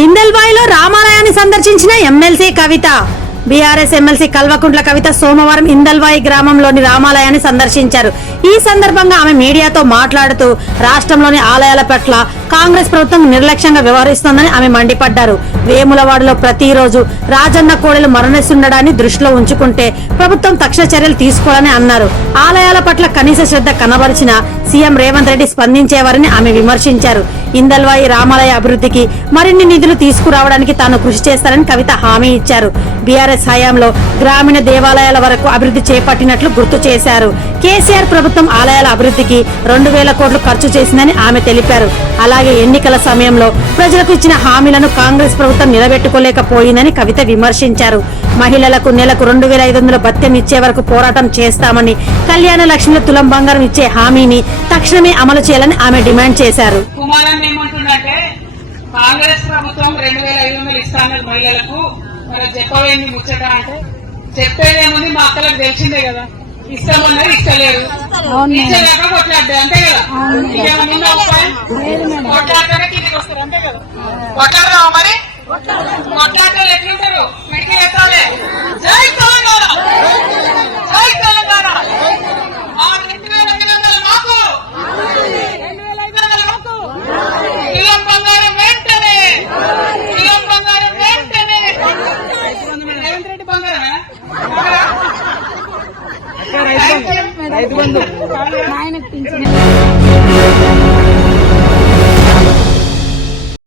ఇందల్బాయిలో రామాలయాన్ని సందర్శించిన MLC Kavitha. BRS MLC Kalvakuntla Kavitha సోమవారం ఇందల్వాయి గ్రామంలోని రామాలయాన్ని సందర్శించారు. ఈ సందర్భంగా ఆమె మీడియాతో మాట్లాడుతూ రాష్ట్రంలోని ఆలయాల పట్ల కాంగ్రెస్ ప్రభుత్వం నిర్లక్ష్యంగా వ్యవహరిస్తోందని ఆమె మండిపడ్డారు. వేములవాడలో ప్రతిరోజు రాజన్న కోడలు మరణిస్తుండడాన్ని దృష్టిలో ఉంచుకుంటే ప్రభుత్వం తక్షణ చర్యలు తీసుకోవాలని అన్నారు. ఆలయాల పట్ల కనీస శ్రద్ధ కనబరిచిన సీఎం రేవంత్ రెడ్డి స్పందించేవారని ఆమె విమర్శించారు. ఇందల్వాయి రామాలయ అభివృద్ధికి మరిన్ని నిధులు తీసుకురావడానికి తాను కృషి చేస్తారని కవిత హామీ ఇచ్చారు. బీఆర్ఎస్ హయాంలో గ్రామీణ దేవాలయాల వరకు అభివృద్ధి చేపట్టినట్లు గుర్తు చేశారు. కేసీఆర్ ప్రభుత్వం ఆలయాల అభివృద్ధికి రెండు వేల కోట్లు ఖర్చు చేసిందని ఆమె తెలిపారు. అలాగే ఎన్నికల సమయంలో ప్రజలకు ఇచ్చిన హామీలను కాంగ్రెస్ ప్రభుత్వం నిలబెట్టుకోలేకపోయిందని కవిత విమర్శించారు. మహిళలకు నెలకు రెండు వేల ఐదు వందల భత్యం ఇచ్చే వరకు పోరాటం చేస్తామని కళ్యాణ లక్ష్మిలో తులం బంగారం ఇచ్చే హామీని తక్షణమే అమలు చేయాలని ఆమె డిమాండ్ చేశారు. కాంగ్రెస్ ప్రభుత్వం రెండు వేల ఐదు వందలు ఇస్తానని మహిళలకు మరి చెప్పవేంది ముచ్చట అంటే చెప్పేదేముంది మా అక్కలకు తెలిసిందే కదా. ఇస్తామన్నారు ఇస్తలేరు ఇచ్చలేక కొట్లాడ్డా అంతే కదా. ఇంకేమన్నా కొట్లాడతానే కిందికి వస్తారు అంతే కదా. కొట్లాడదామా మరి? కొట్లాడతారు ఎట్లుంటారు? పిడికి ఎత్తాలి. ఐదు వందలు.